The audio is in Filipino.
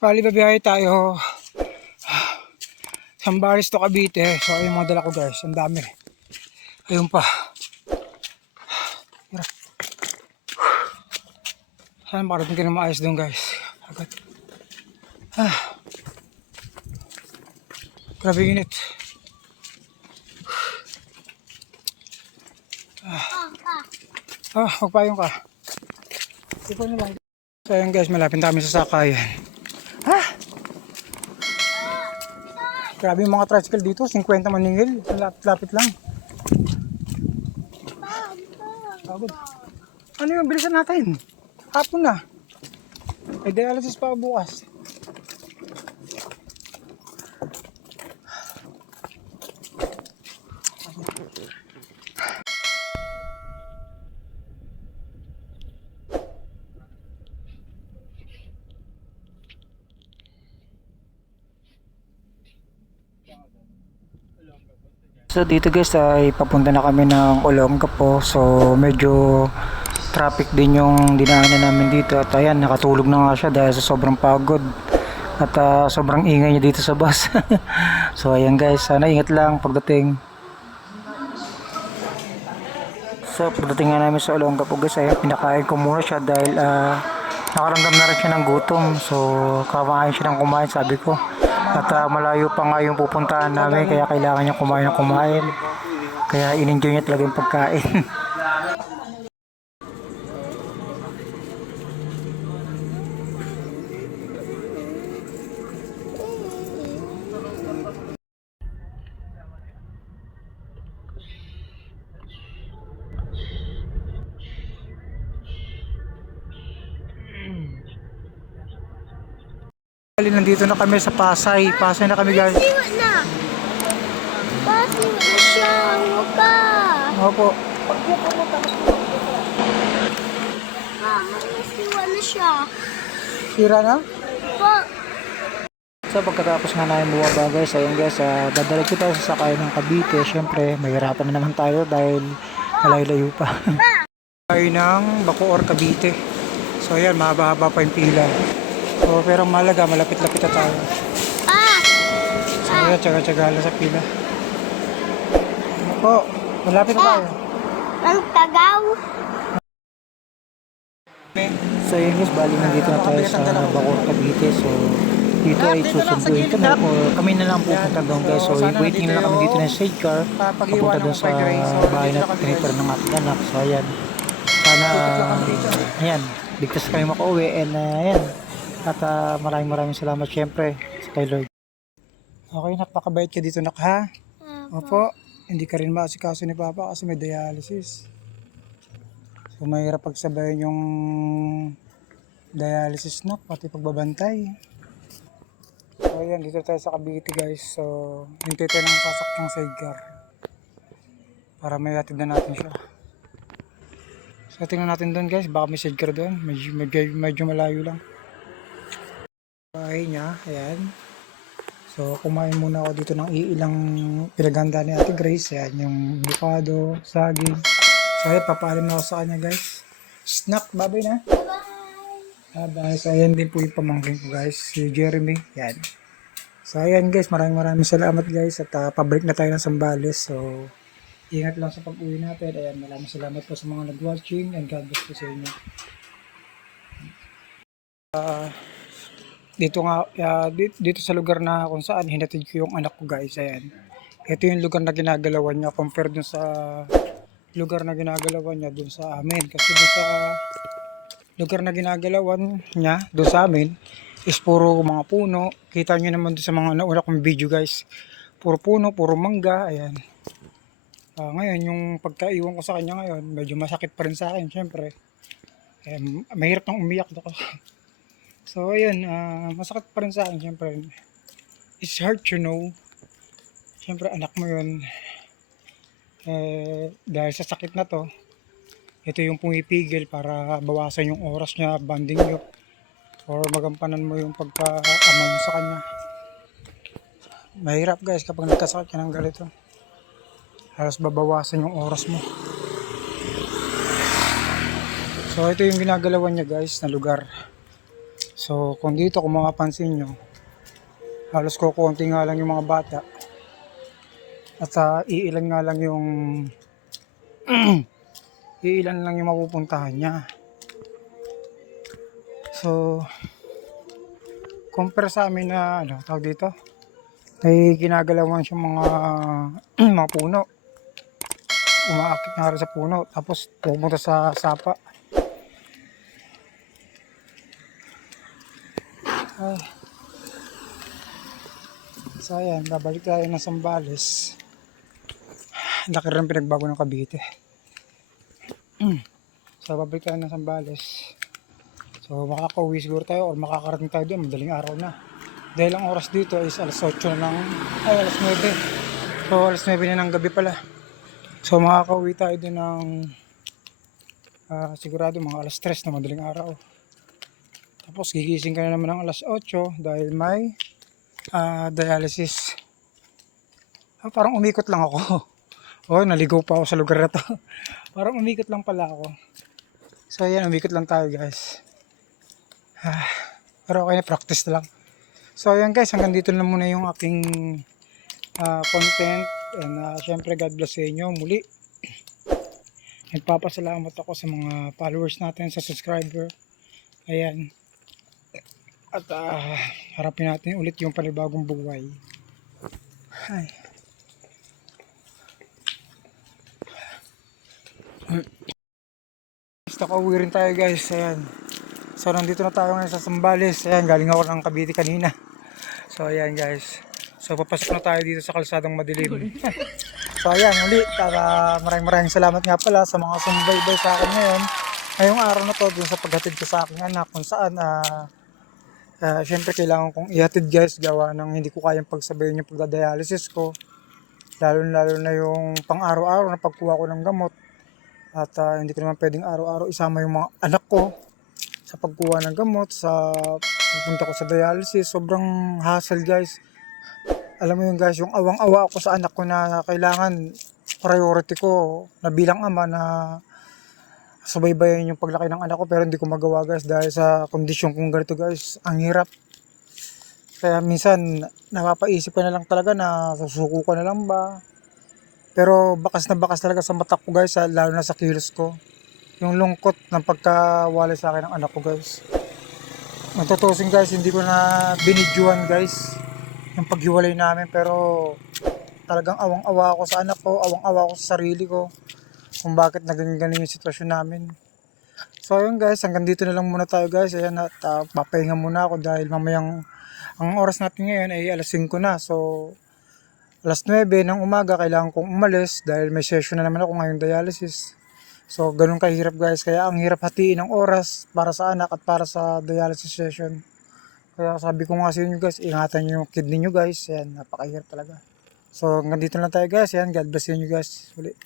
Bali babiyahe tayo. Sambales to Cavite. So ayun mga dala ko guys. Ang dami. Ayun pa. Saan makarating ka na maayos doon guys. Agad. Grabe init. Magpayong ka. Ikaw na lang. So ayun guys, malapit kami sa sakayan. Grabe yung mga tricycle dito, 50 maningil. Lapit lang. Pagod. Ano yung bilisan natin? Hapon na. Ay dialysis pa bukas. So dito guys ay papunta na kami ng Olongapo. So medyo traffic din yung dinaanan namin dito. At ayan, nakatulog na nga siya dahil sa sobrang pagod. At sobrang ingay niya dito sa bus. So ayan guys, sana ingat lang pagdating. So pagdating nga namin sa Olongapo guys, ayan, pinakain ko muna siya dahil nakaramdam na rin siya ng gutom. So kamain siya ng kumain sabi ko. At malayo pa nga yung pupuntahan namin kaya kailangan niya kumain ng kumain. Kaya in-enjoy niya talaga yung pagkain. Nandito na kami sa Pasay. Pasay na kami guys. Pasiwa na. Pasiwa na siya. Huwag ka. Opo. Pasiwa na siya. Sira na? Po. So pagkatapos nga namin bumaba guys, ayun guys, dadalhin ko tayo sa sakay ng Cavite. Siyempre, mahirapan na naman tayo dahil malayo pa. Sakay ng Bacoor, Cavite. So ayan, mahaba-haba pa yung pila. So pero malaga, malapit-lapit na tayo. So ayan, tsaga-tsaga lang sa pila. Ano po, malapit na tayo. Ang tagaw. So yun guys, bali nandito na tayo sa Bacoor, Cavite. So dito ay susunduin kami o kami na lang pupunta doon guys. So waiting na lang kami dito ng sidecar papunta doon sa bahay na tinitira ng ating anak. So ayan, sana ayan, ligtas kami makauwi and ayan. At maraming salamat syempre sa kay Lord. Okay, napakabait ka dito nak ha? Opo, hindi ka rin maasikaso ni Papa kasi may dialysis. So mahirap pagsabayan yung dialysis na pati pagbabantay. So ayan, dito tayo sa Cavite guys. So hintay tayo ng sasakyang sidecar para may hatid na natin siya. So tingnan natin doon guys, baka may sidecar doon. Medyo malayo lang bahay niya, ayan. So kumain muna ako dito ng ilang pinaganda ni Ate Grace. Ayan, yung bukado, saging. So ayan, papaalam na ako sa kanya guys. Snack, babay na. Bye. So ayan din po yung pamangkin ko guys, si Jeremy. Ayan. So ayan guys, maraming salamat guys. At pabalik na tayo ng Sambales. So ingat lang sa pag-uwi natin. Ayan, maraming salamat po sa mga nag-watching and God bless po sa inyo. Dito sa lugar na kung saan hinatid ko yung anak ko guys, ayan. Ito yung lugar na ginagalawan niya compare dun sa lugar na ginagalawan niya dun sa amin. Kasi dun sa lugar na ginagalawan niya dun sa amin is puro mga puno. Kita nyo naman dun sa mga nauna kong video guys. Puro puno, puro mangga, ayan. Ngayon yung pagkaiwan ko sa kanya ngayon, medyo masakit pa rin sa akin syempre. Mahirap nang umiyak ako. So ayun, masakit pa rin sa akin syempre. It's hard to know. Syempre anak mo yun. Dahil sa sakit na to, ito yung pumipigil para bawasan yung oras niya, bonding nyo, or magampanan mo yung pagpa-ama mo sa kanya. Mahirap guys kapag nagkasakit ka ng ganito. Halos babawasan yung oras mo. So ito yung ginagalawan niya guys na lugar. So kung dito kung mapapansin nyo, halos kukunti nga lang yung mga bata. At iilan nga lang yung iilan lang yung mapupuntahan niya. So compare sa amin na ano, tawag dito, may ginagalawan siyang mga mga puno. Umaakit nga rin sa puno tapos pupunta sa sapa. Ay. So ayan, babalik tayo ng Zambales. Laki rin pinagbago ng Cavite. So babalik tayo ng Zambales. So makaka-uwi siguro tayo or makakarating tayo doon, madaling araw na. Dahil ang oras dito is alas 8 na ng, ay alas 9. So alas 9 na ng gabi pala. So makaka-uwi tayo doon ng sigurado mga alas 3 na madaling araw. Tapos gigising ka na naman ng alas 8 dahil may dialysis. Parang umikot lang ako. Oh, naligaw pa ako sa lugar na to. Parang umikot lang pala ako. So ayan, umikot lang tayo guys. Pero okay na, practice na lang. So ayan guys, hanggang dito na muna yung aking content. And syempre God bless sa inyo muli. Nagpapasalamat ako sa mga followers natin, sa subscriber. Ayan. At harapin natin ulit yung panibagong buhay. Ay. Nakauwi rin tayo guys. Ayan. So nandito na tayo ngayon sa Zambales. Ayan, galing ako ng Cavite kanina. So ayan guys. So papasok na tayo dito sa kalsadang madilim. So ayan, ulit. Maraming salamat nga pala sa mga sumubaybay sa akin ngayon. Ngayong araw na to dun sa paghatid ko sa aking anak kung saan syempre kailangan kong ihatid guys gawa ng hindi ko kayang pagsabayin yung pagdadialysis ko. Lalo na yung pang araw-araw na pagkuha ko ng gamot. At hindi ko naman pwedeng araw-araw isama yung mga anak ko sa pagkuha ng gamot, sa pupunta ko sa dialysis. Sobrang hassle guys. Alam mo yun guys, yung awang-awa ako sa anak ko na kailangan priority ko na bilang ama na subaybayan yung paglaki ng anak ko, pero hindi ko magawa guys dahil sa kondisyon kong ganito guys. Ang hirap. Kaya minsan napapaisip ka na lang talaga na susuko ka na lang ba. Pero bakas na bakas talaga sa mata ko guys, lalo na sa kilos ko. Yung lungkot ng pagkawala sa akin ng anak ko guys. Matutusin guys, hindi ko na binidyohan guys yung paghiwalay namin, pero talagang awang-awa ako sa anak ko, awang-awa ako sa sarili ko kung bakit naging ganun yung sitwasyon namin. So ayun guys, hanggang dito na lang muna tayo guys. Ayan, at papahinga muna ako dahil mamayang ang oras natin ngayon ay alas 5 na. So alas 9 ng umaga kailangan kong umalis dahil may session na naman ako ngayong dialysis. So ganun kahirap guys, kaya ang hirap hatiin ng oras para sa anak at para sa dialysis session. Kaya sabi ko nga sa inyo guys, ingatan nyo yung kidney nyo guys. Yan, napakahirap talaga. So hanggang dito lang tayo guys. Yan, God bless you guys. Uli.